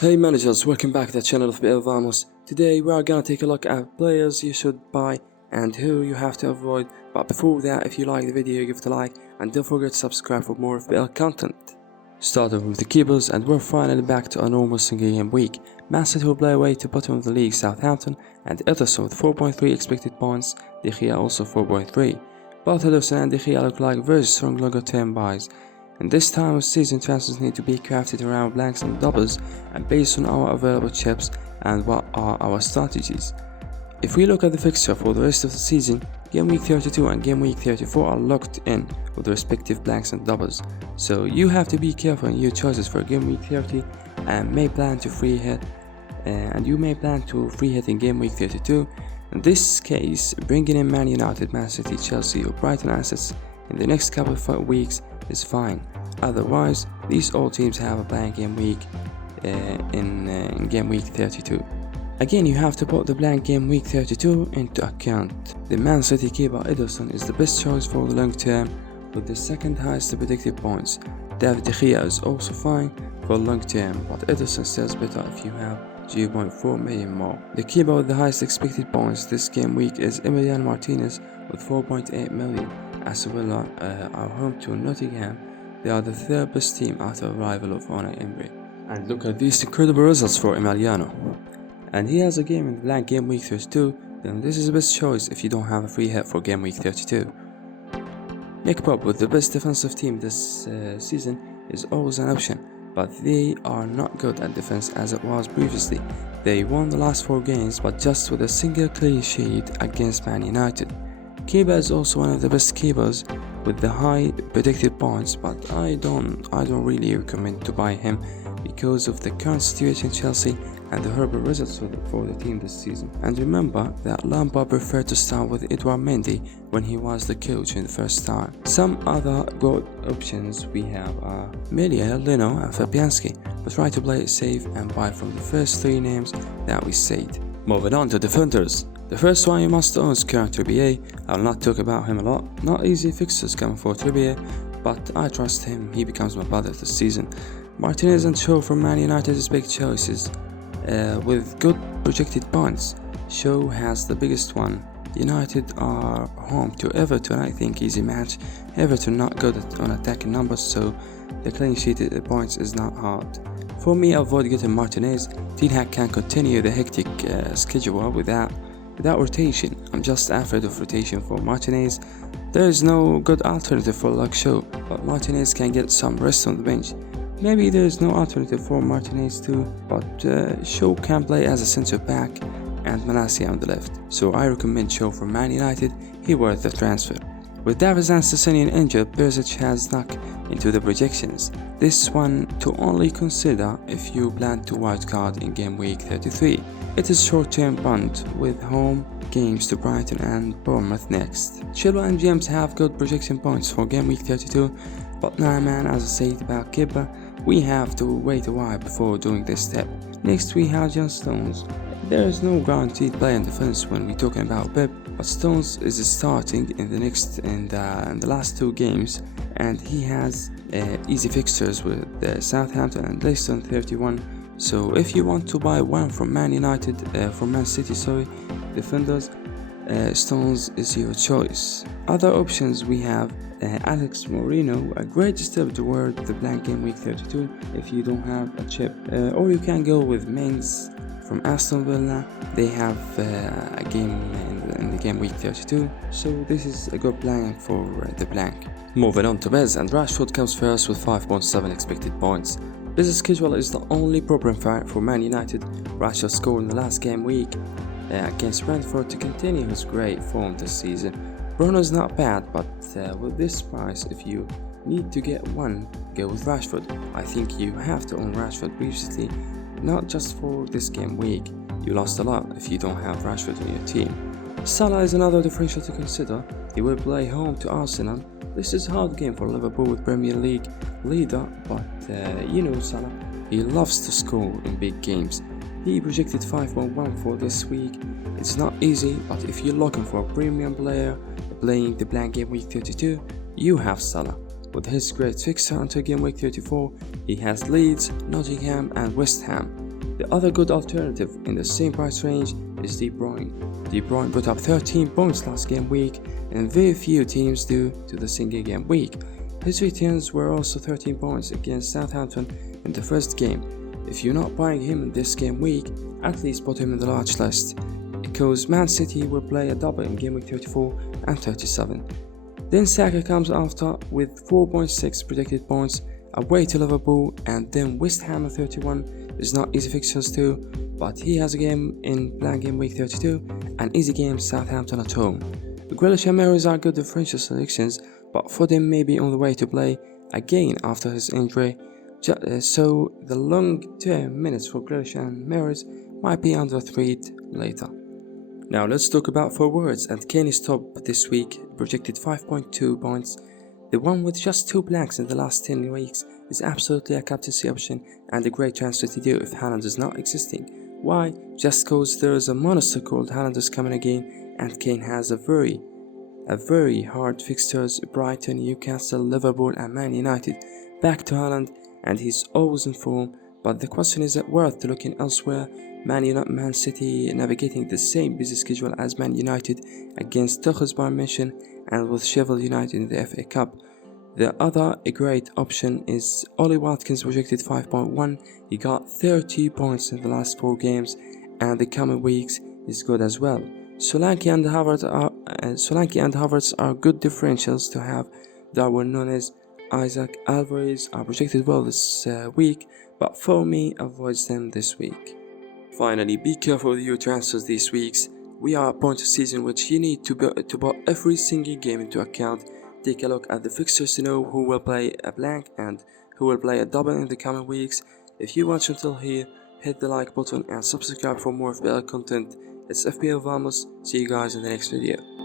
Hey managers, welcome back to the channel of FPL Vamos. Today we are gonna take a look at players you should buy and who you have to avoid. But before that, if you like the video, give it a like and don't forget to subscribe for more FPL content. Starting with the keepers, and we're finally back to a normal single game week. Man City will play away to bottom of the league Southampton, and Ederson with 4.3 expected points, De Gea also 4.3. Both Ederson and De Gea look like very strong longer term buys. And this time of season, transfers need to be crafted around blanks and doubles and based on our available chips and what are our strategies. If we look at the fixture for the rest of the season, Game Week 32 and Game Week 34 are locked in with the respective blanks and doubles. So you have to be careful in your choices for Game Week 30 and may plan to free hit in Game Week 32. In this case, bringing in Man United, Man City, Chelsea or Brighton assets in the next couple of weeks is fine. Otherwise, these all teams have a blank game week in Game Week 32. Again, you have to put the blank Game Week 32 into account. The Man City keeper Ederson is the best choice for the long term with the second highest predicted points. David De Gea is also fine for long term, but Ederson sells better if you have 0.4 million more. The keeper with the highest expected points this game week is Emiliano Martinez with 4.8 million. Aston Villa are home to Nottingham. They are the third best team after arrival of Unai Emery. And look at these incredible results for Emiliano. And he has a game in the blank Game Week 32, then this is the best choice if you don't have a free hit for Game Week 32. Nick Pope with the best defensive team this season is always an option, but they are not good at defense as it was previously. They won the last 4 games but just with a single clean sheet against Man United. Keeper is also one of the best keepers with the high predicted points, but I don't really recommend to buy him because of the current situation in Chelsea and the horrible results for the team this season. And remember that Lampard preferred to start with Edouard Mendy when he was the coach in the first time. Some other good options we have are Melia, Leno and Fabianski, but try to play it safe and buy from the first 3 names that we said. Moving on to defenders. The first one you must own is Kieran Trippier. I will not talk about him a lot. Not easy fixtures coming for Trippier, but I trust him. He becomes my brother this season. Martinez and Shaw from Man United is big choices with good projected points. Shaw has the biggest one. United are home to Everton. I think easy match. Everton not good on attacking numbers, so the clean sheet points is not hard. For me, avoid getting Martinez. Ten Hag can continue the hectic schedule without rotation. I'm just afraid of rotation for Martinez. There is no good alternative for Luke Shaw, but Martinez can get some rest on the bench. Maybe there is no alternative for Martinez too, but Shaw can play as a centre back and Malacia on the left. So I recommend Shaw for Man United. He worth the transfer. With Davies and Sessegnon injured, Perisic has snuck into the projections. This one to only consider if you plan to wildcard in Game Week 33. It is short-term punt with home games to Brighton and Bournemouth next. Chilwell and James have good projection points for Game Week 32, but now man, as I said about keeper, we have to wait a while before doing this step. Next we have John Stones. There is no guaranteed play in defense when we're talking about Pep, but Stones is starting in the last 2 games, and he has easy fixtures with Southampton and Leicester 31. So if you want to buy one from Man United, from Man City, defenders, Stones is your choice. Other options we have Alex Moreno, a great step toward the blank Game Week 32 if you don't have a chip, or you can go with Mings from Aston Villa. They have a game in the Game Week 32, so this is a good plan for the blank. Moving on to Bez, and Rashford comes first with 5.7 expected points. Bez's schedule is the only problem for Man United. Rashford scored in the last game week against Brentford to continue his great form this season. Bruno is not bad, but with this price, if you need to get one, go with Rashford. I think you have to own Rashford previously, not just for this game week. You lost a lot if you don't have Rashford on your team. Salah is another differential to consider. He will play home to Arsenal. This is a hard game for Liverpool with Premier League leader, but Salah, he loves to score in big games. He projected 5.1 for this week. It's not easy, but if you're looking for a premium player playing the blank Game Week 32, you have Salah. With his great fixture until Game Week 34, he has Leeds, Nottingham and West Ham. The other good alternative in the same price range is De Bruyne. De Bruyne put up 13 points last game week, and very few teams do to the single game week. His returns were also 13 points against Southampton in the first game. If you're not buying him in this game week, at least put him in the large list, because Man City will play a double in game week 34 and 37. Then Saka comes after with 4.6 predicted points away to Liverpool, and then West Ham at 31 is not easy fixtures too, but he has a game in blank game week 32 and easy game Southampton at home. Grealish and Mahrez are good differential selections, but Foden may be on the way to play again after his injury, so the long-term minutes for Grealish and Mahrez might be under threat later. Now let's talk about forwards, and Kane is top this week, projected 5.2 points. The one with just 2 blanks in the last 10 weeks is absolutely a captaincy option and a great transfer to do if Haaland is not existing. Why? Just cause there is a monster called Haaland is coming again, and Kane has a very hard fixtures: Brighton, Newcastle, Liverpool and Man United. Back to Haaland, and he's always in form, but the question is, it worth looking elsewhere? Man City navigating the same busy schedule as Man United against Tuchel's Bayern München and with Sheffield United in the FA Cup. The other great option is Ollie Watkins, projected 5.1. He got 30 points in the last 4 games, and the coming weeks is good as well. Solanke and Havertz are good differentials to have. Darwin Núñez, Isaac, Alvarez are projected well this week, but for me, avoid them this week. Finally, be careful with your transfers these weeks. We are at a point of season which you need to put every single game into account. Take a look at the fixtures to know who will play a blank and who will play a double in the coming weeks. If you watch until here, hit the like button and subscribe for more FPL content. It's FPL Vamos. See you guys in the next video.